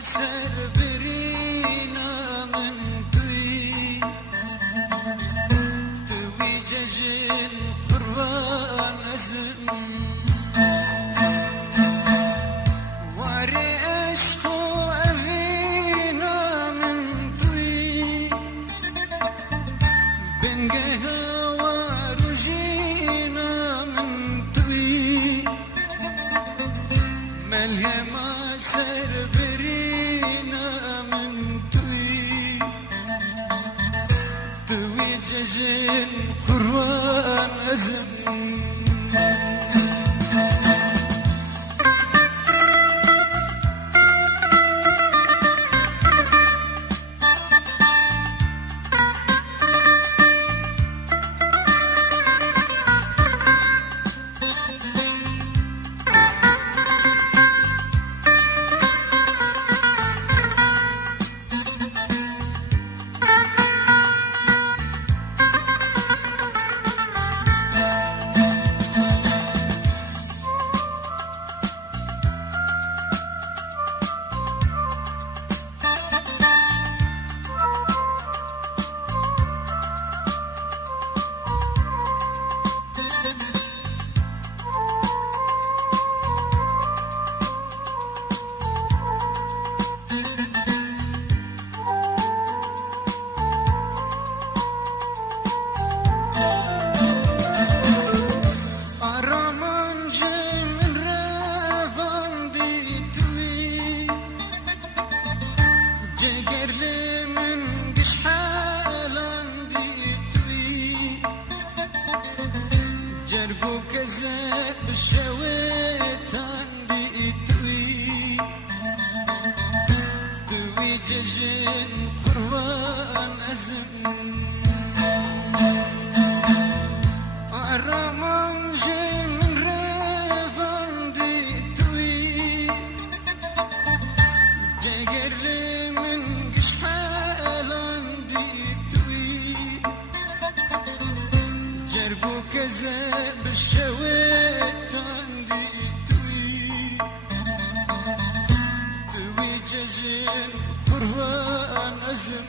سر برينا من توي ججل قربان أزم واري أشكو أفينا من توي بنجها ورجينا من توي ملهما سر برينا من توي ججل قربان أزم جربو كذاب الشويتان بإدوي دوي ججن قربان أزم أرمان جن رفان دي جگر من قشحالان دي جربو كذاب الشويتان دي توي ججن قربان أزم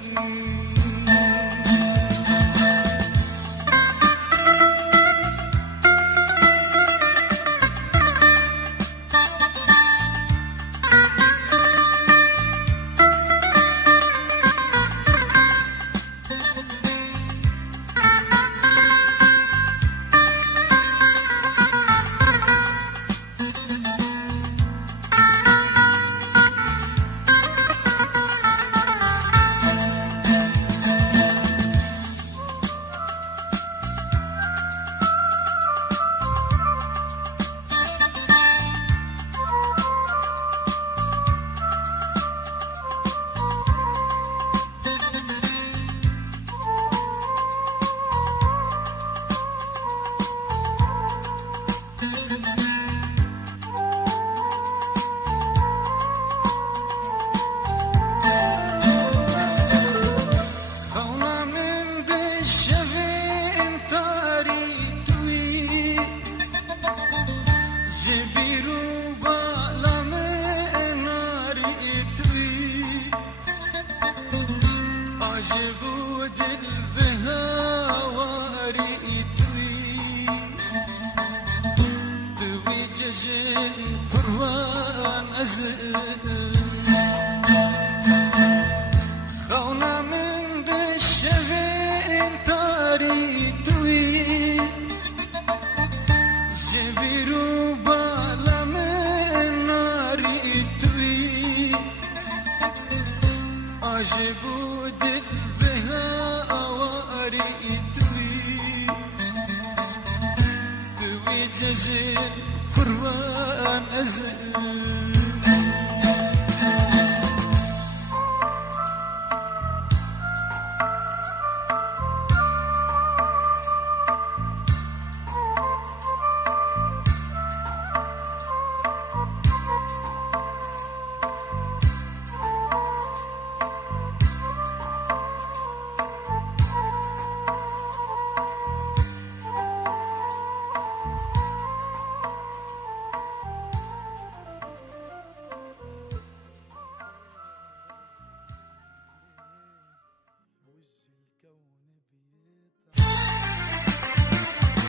عجبود البهواري توي ججن قربان أزم خونا من بالشغين طاري توي جبيرو بالا من ناري توي عجبود توي ججن قربان أزم